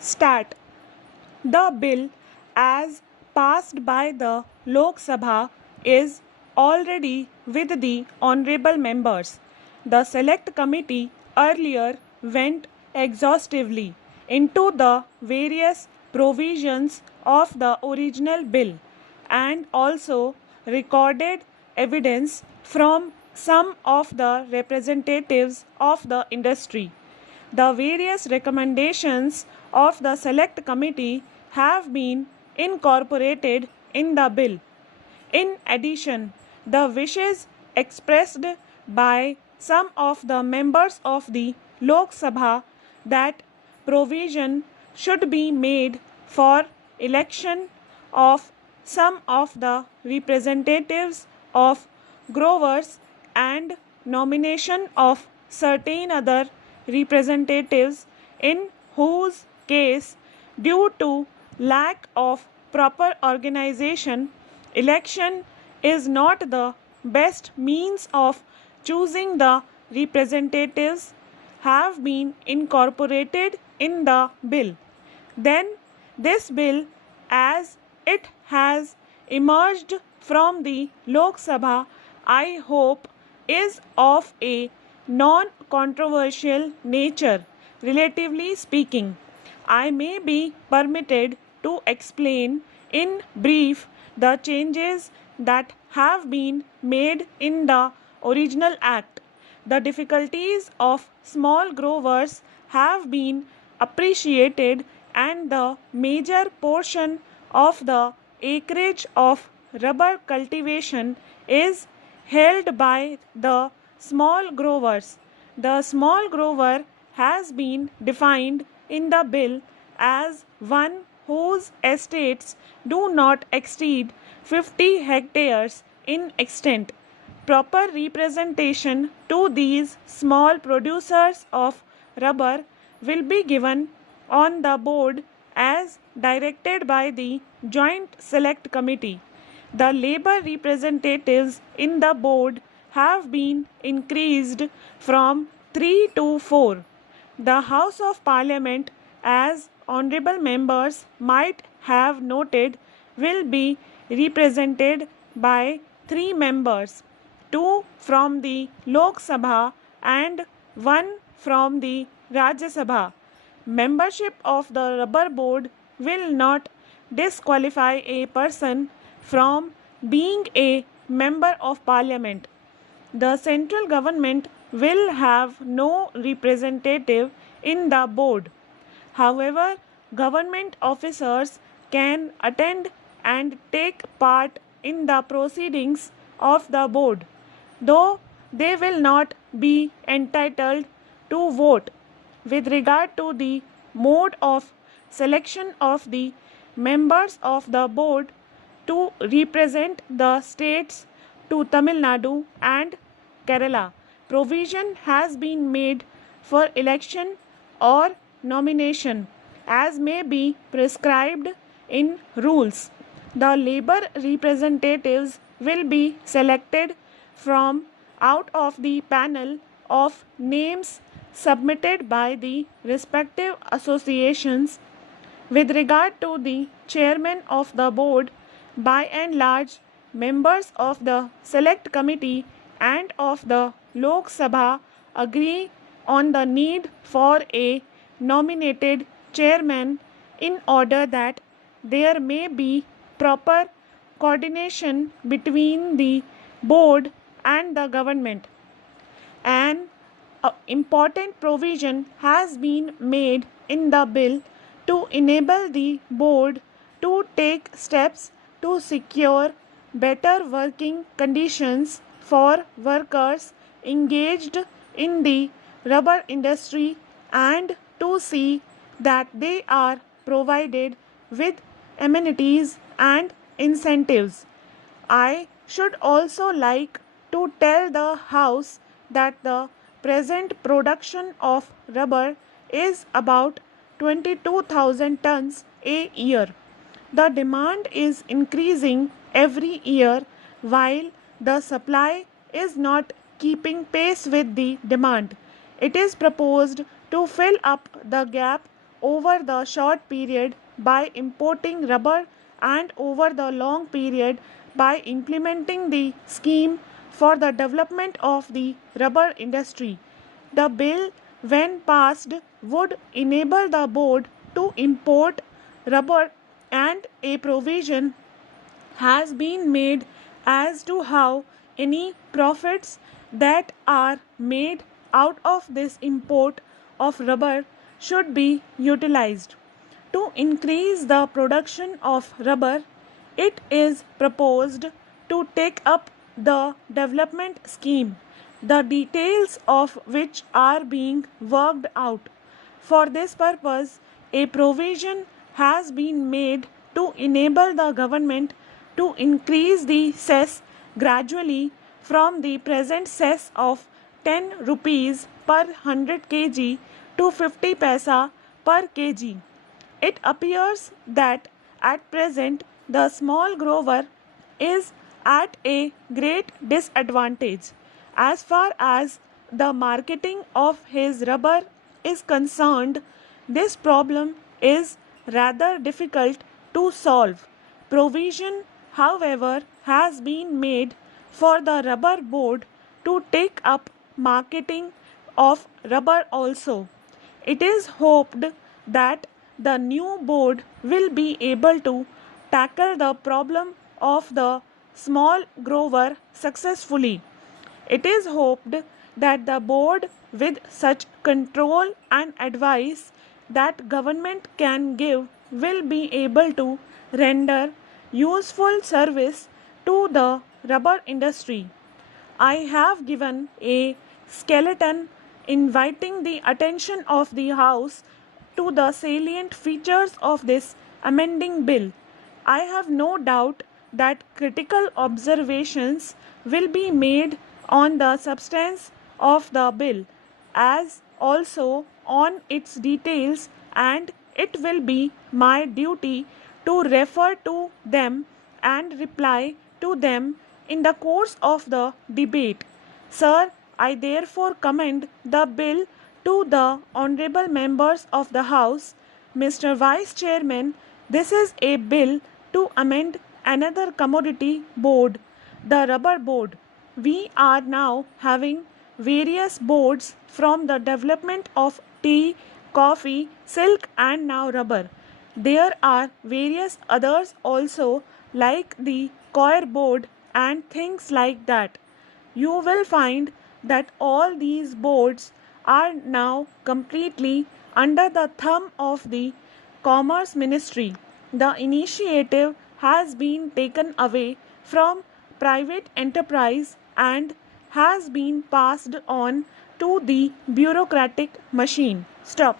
Stat. The bill, as passed by the Lok Sabha, is already with the honorable members. The Select Committee earlier went exhaustively into the various provisions of the original bill and also recorded evidence from some of the representatives of the industry. The various recommendations of the Select Committee have been incorporated in the bill. In addition, the wishes expressed by some of the members of the Lok Sabha that provision should be made for election of some of the representatives of growers and nomination of certain other representatives in whose case, due to lack of proper organization, election is not the best means of choosing the representatives, have been incorporated in the bill. Then this bill, as it has emerged from the Lok Sabha, I hope is of a non-controversial nature. Relatively speaking, I may be permitted to explain in brief the changes that have been made in the original act. The difficulties of small growers have been appreciated and the major portion of the acreage of rubber cultivation is held by the small growers. The small grower has been defined in the bill as one whose estates do not exceed 50 hectares in extent. Proper representation to these small producers of rubber will be given on the board as directed by the Joint Select Committee. The labor representatives in the board have been increased from 3 to 4. The House of Parliament, as honorable members might have noted, will be represented by 3 members, 2 from the Lok Sabha and 1 from the Rajya Sabha. Membership of the rubber board will not disqualify a person from being a member of parliament. The central government will have no representative in the board. However, government officers can attend and take part in the proceedings of the board, though they will not be entitled to vote. With regard to the mode of selection of the members of the board to represent the states to Tamil Nadu and Kerala, provision has been made for election or nomination as may be prescribed in rules. The labor representatives will be selected from out of the panel of names submitted by the respective associations. With regard to the chairman of the board, by and large, members of the Select Committee and of the Lok Sabha agree on the need for a nominated chairman in order that there may be proper coordination between the board and the government. An important provision has been made in the bill to enable the board to take steps to secure better working conditions for workers engaged in the rubber industry and to see that they are provided with amenities and incentives. I should also like to tell the House that the present production of rubber is about 22,000 tons a year. The demand is increasing every year while the supply is not keeping pace with the demand. It is proposed to fill up the gap over the short period by importing rubber and over the long period by implementing the scheme for the development of the rubber industry. The bill, when passed, would enable the board to import rubber, and a provision has been made as to how any profits that are made out of this import of rubber should be utilized. To increase the production of rubber, it is proposed to take up the development scheme, the details of which are being worked out. For this purpose, a provision has been made to enable the government to increase the cess gradually from the present cess of 10 rupees per 100 kg to 50 paisa per kg. It appears that at present the small grower is at a great disadvantage as far as the marketing of his rubber is concerned. This problem is rather difficult to solve. Provision, however, has been made for the rubber board to take up marketing of rubber also. It is hoped that the new board will be able to tackle the problem of the small grower successfully. It is hoped that the board, with such control and advice that government can give, will be able to render useful service to the rubber industry. I have given a skeleton inviting the attention of the House to the salient features of this amending bill. I have no doubt that critical observations will be made on the substance of the bill as also on its details, and it will be my duty to refer to them and reply to them in the course of the debate. Sir, I therefore commend the bill to the honorable members of the House. Mr. Vice Chairman, this is a bill to amend another commodity board, the rubber board. We are now having various boards from the development of tea, coffee, silk, and now rubber. There are various others also, like the coir board and things like that. You will find that all these boards are now completely under the thumb of the Commerce Ministry. The initiative has been taken away from private enterprise and has been passed on to the bureaucratic machine. Stop.